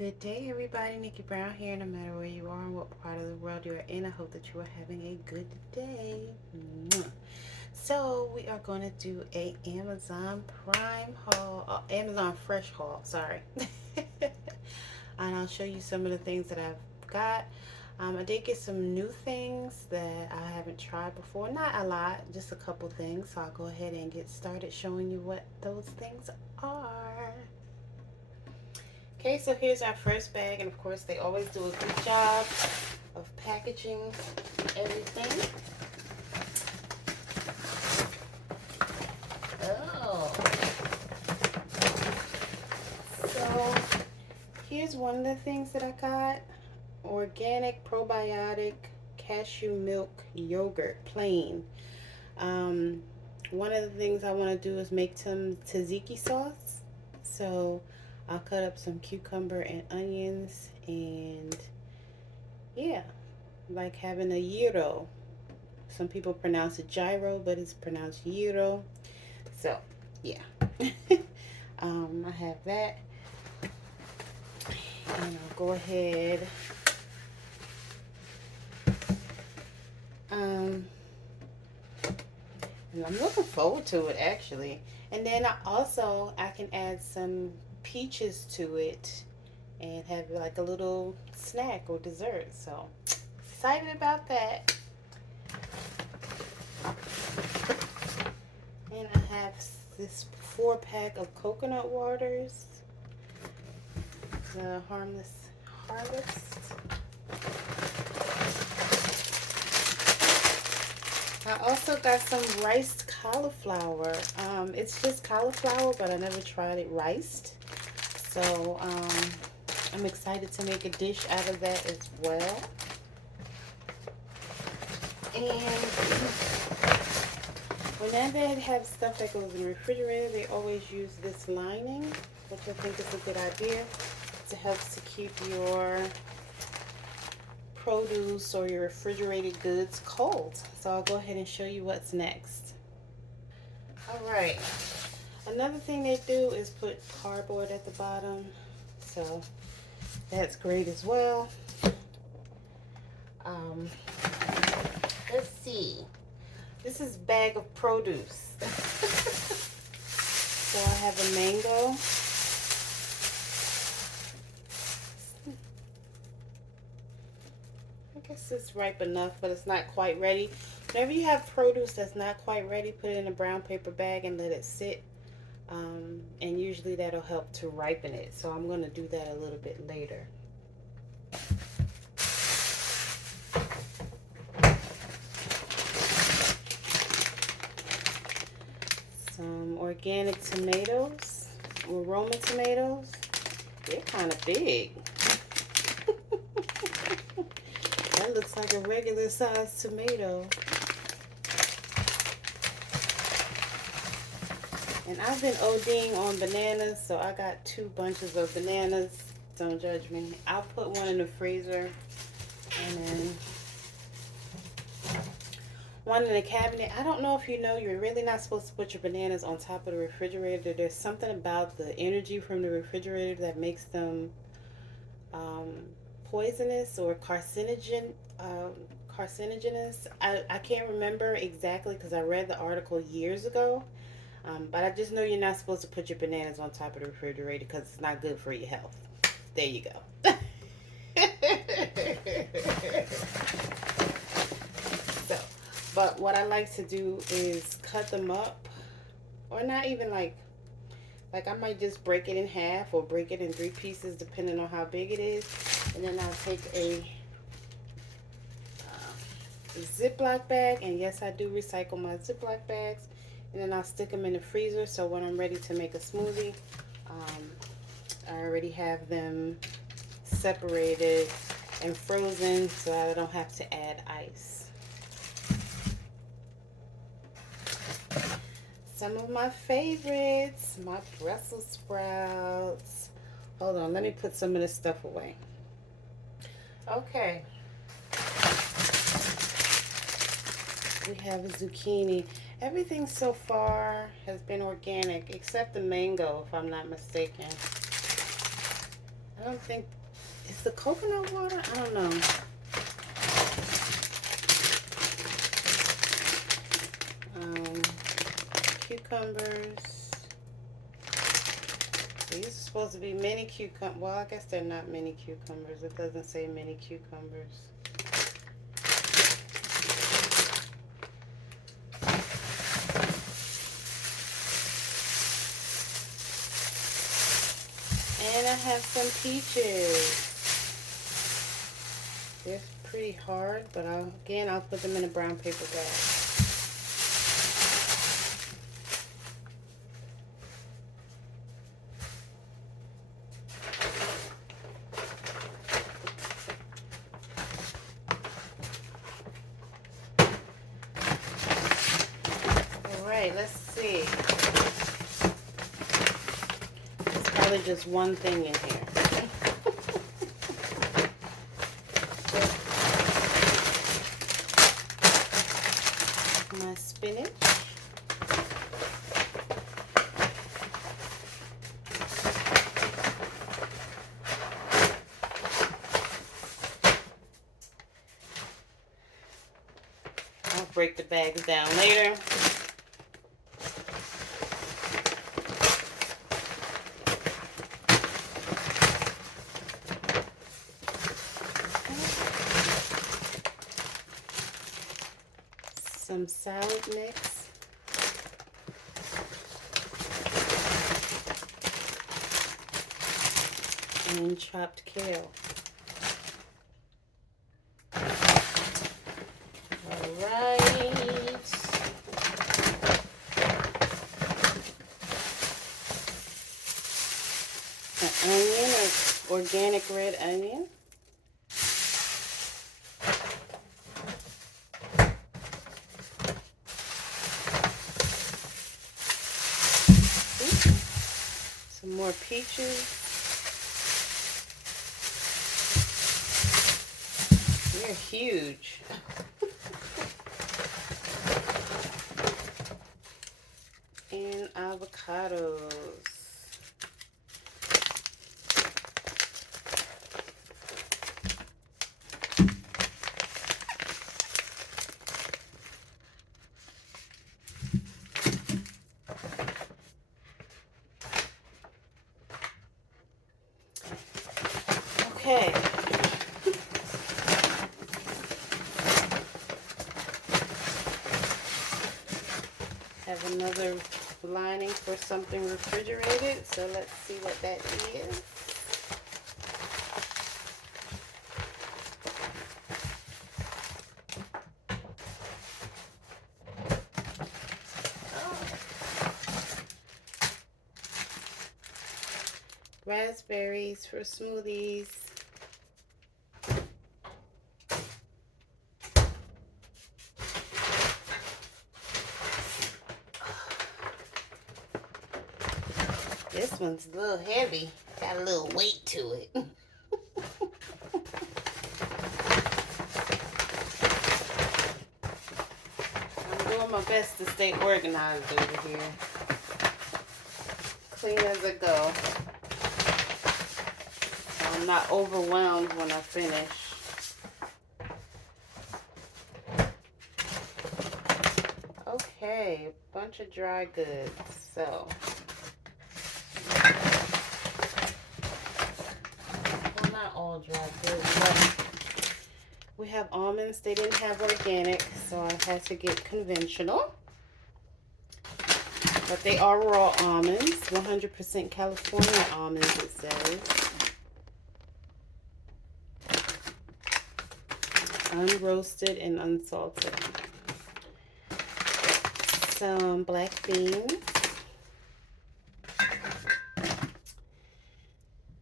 Good day, everybody. Nikki Brown here. No matter where you are and what part of the world you are in, I hope that you are having a good day. Mwah. So we are going to do a Amazon Prime haul, Amazon Fresh haul. Sorry, and I'll show you some of the things that I've got. I did get some new things that I haven't tried before. Not a lot, just a couple things. So I'll go ahead and get started showing you what those things are. Okay, so here's our first bag, and of course they always do a good job of packaging everything. Oh, so here's one of the things that I got. Organic probiotic cashew milk yogurt, plain. One of the things I want to do is make some tzatziki sauce. So I'll cut up some cucumber and onions, and yeah, like having a gyro. Some people pronounce it gyro, but it's pronounced gyro. So yeah, I have that, and I'll go ahead. And I'm looking forward to it actually. And then I can add some peaches to it and have like a little snack or dessert. So excited about that. And I have this 4-pack of coconut waters, the Harmless Harvest. I also got some riced cauliflower. It's just cauliflower, but I never tried it riced. So I'm excited to make a dish out of that as well. And whenever they have stuff that goes in the refrigerator, they always use this lining, which I think is a good idea to help to keep your produce or your refrigerated goods cold. So I'll go ahead and show you what's next. Alright, another thing they do is put cardboard at the bottom, so that's great as well. Let's see, this is bag of produce. So I have a mango, I guess it's ripe enough, but it's not quite ready. Whenever you have produce that's not quite ready, put it in a brown paper bag and let it sit. And usually that'll help to ripen it. So I'm going to do that a little bit later. Some organic tomatoes, aroma tomatoes. They're kind of big. That looks like a regular sized tomato. And I've been ODing on bananas, so I got 2 bunches of bananas. Don't judge me. I'll put one in the freezer and then one in the cabinet. I don't know if you know, you're really not supposed to put your bananas on top of the refrigerator. There's something about the energy from the refrigerator that makes them poisonous or carcinogenous. I can't remember exactly because I read the article years ago. But I just know you're not supposed to put your bananas on top of the refrigerator because it's not good for your health. There you go. So, but what I like to do is cut them up, or not even like I might just break it in half or break it in 3 pieces depending on how big it is. And then I'll take a Ziploc bag, and yes, I do recycle my Ziploc bags. And then I'll stick them in the freezer, so when I'm ready to make a smoothie, I already have them separated and frozen so I don't have to add ice. Some of my favorites, my Brussels sprouts. Hold on, let me put some of this stuff away. Okay. We have a zucchini. Everything so far has been organic except the mango, if I'm not mistaken. I don't think, is the coconut water? I don't know. Cucumbers. These are supposed to be mini cucumbers. Well, I guess they're not mini cucumbers. It doesn't say mini cucumbers. And I have some peaches. They're pretty hard, but I'll put them in a brown paper bag. Alright, let's see. There's probably just one thing in here. My spinach. I'll break the bags down later. Some salad mix. And chopped kale. Alright. An onion, or organic red onion. Some more peaches. They're huge. And avocados. Okay. Have another lining for something refrigerated, so let's see what that is. Raspberries for smoothies. This one's a little heavy. Got a little weight to it. I'm doing my best to stay organized over here. Clean as I go. So I'm not overwhelmed when I finish. Okay, a bunch of dry goods. So, well, not all dry goods, but we have almonds. They didn't have organic, so I had to get conventional. But they are raw almonds, 100% California almonds, it says. Unroasted and unsalted. Some black beans.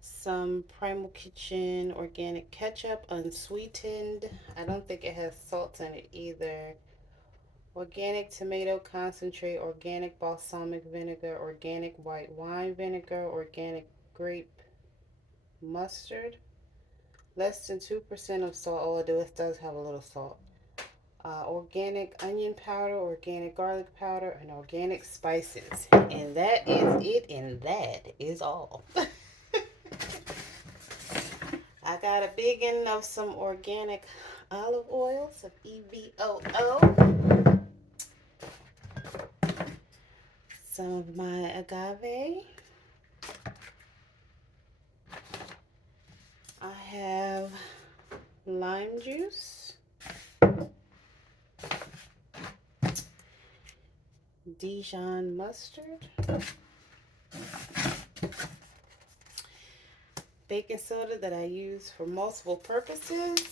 Some Primal Kitchen organic ketchup, unsweetened. I don't think it has salt in it either. Organic tomato concentrate, organic balsamic vinegar, organic white wine vinegar, organic grape mustard. Less than 2% of salt, although it does have a little salt. Organic onion powder, organic garlic powder, and organic spices. And that is it, and that is all. got a big end of some organic olive oil, some EVOO, some of my agave. I have lime juice, Dijon mustard, baking soda that I use for multiple purposes,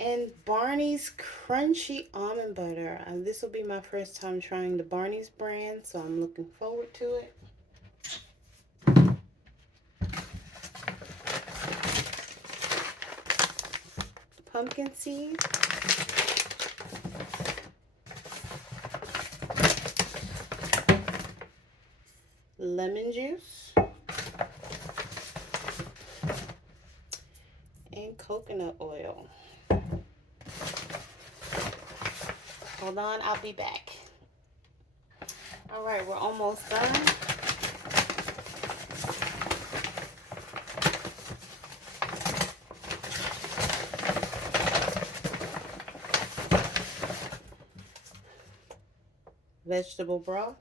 and Barney's crunchy almond butter. This will be my first time trying the Barney's brand, so I'm looking forward to it. Pumpkin seeds, lemon juice, and coconut oil. Hold on, I'll be back. All right, we're almost done. Vegetable broth,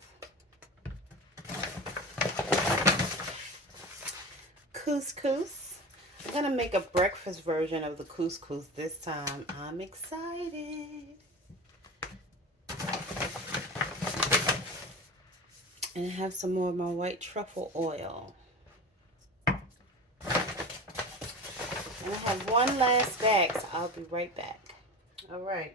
couscous. I'm gonna make a breakfast version of the couscous this time. I'm excited. And I have some more of my white truffle oil. And I have one last bag, so I'll be right back. All right.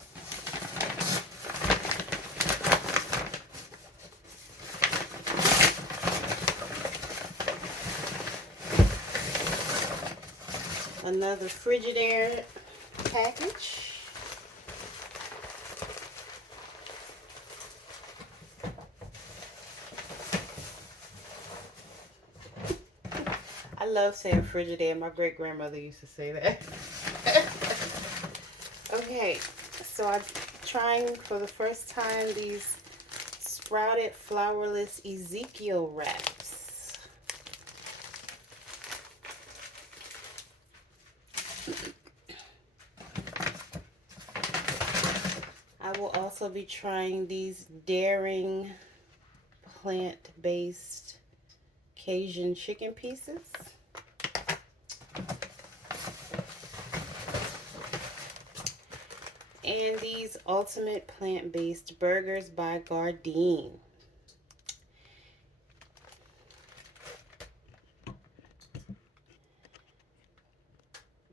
Another Frigidaire package. I love saying Frigidaire. My great grandmother used to say that. Okay, so I'm trying for the first time these sprouted flourless Ezekiel wraps. I will also be trying these daring plant-based Cajun chicken pieces. And these ultimate plant-based burgers by Gardein.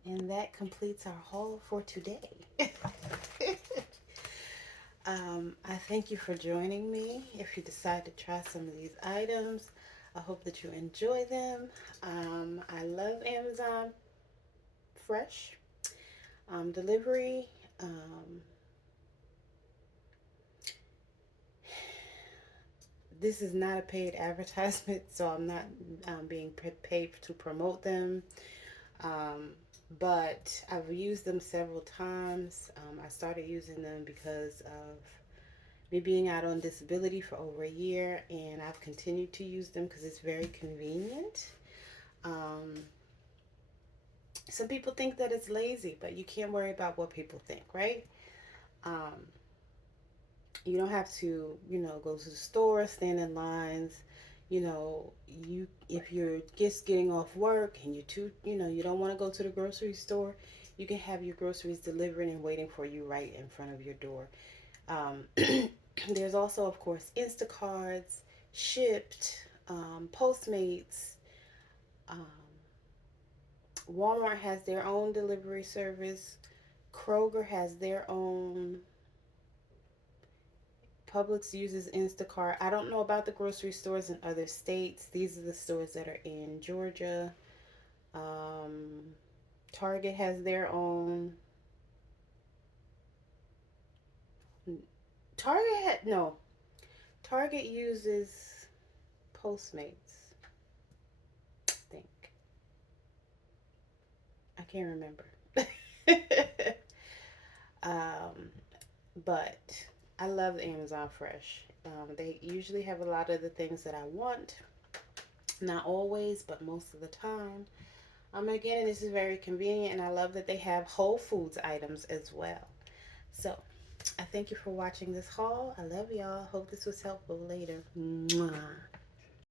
And that completes our haul for today. I thank you for joining me. If you decide to try some of these items, I hope that you enjoy them. I love Amazon Fresh delivery. This is not a paid advertisement, so I'm not being paid to promote them. But I've used them several times. I started using them because of me being out on disability for over a year, and I've continued to use them because it's very convenient. Some people think that it's lazy, but you can't worry about what people think, right? You don't have to, go to the store, stand in lines. If you're just getting off work and you don't want to go to the grocery store, you can have your groceries delivered and waiting for you right in front of your door. There's also, of course, Instacarts, Shipped, Postmates. Walmart has their own delivery service. Kroger has their own. Publix uses Instacart. I don't know about the grocery stores in other states. These are the stores that are in Georgia. Target has their own. Target uses Postmates, I think. I can't remember. But I love Amazon Fresh. They usually have a lot of the things that I want. Not always, but most of the time. Again, this is very convenient, and I love that they have Whole Foods items as well. So, I thank you for watching this haul. I love y'all. Hope this was helpful later. Mwah.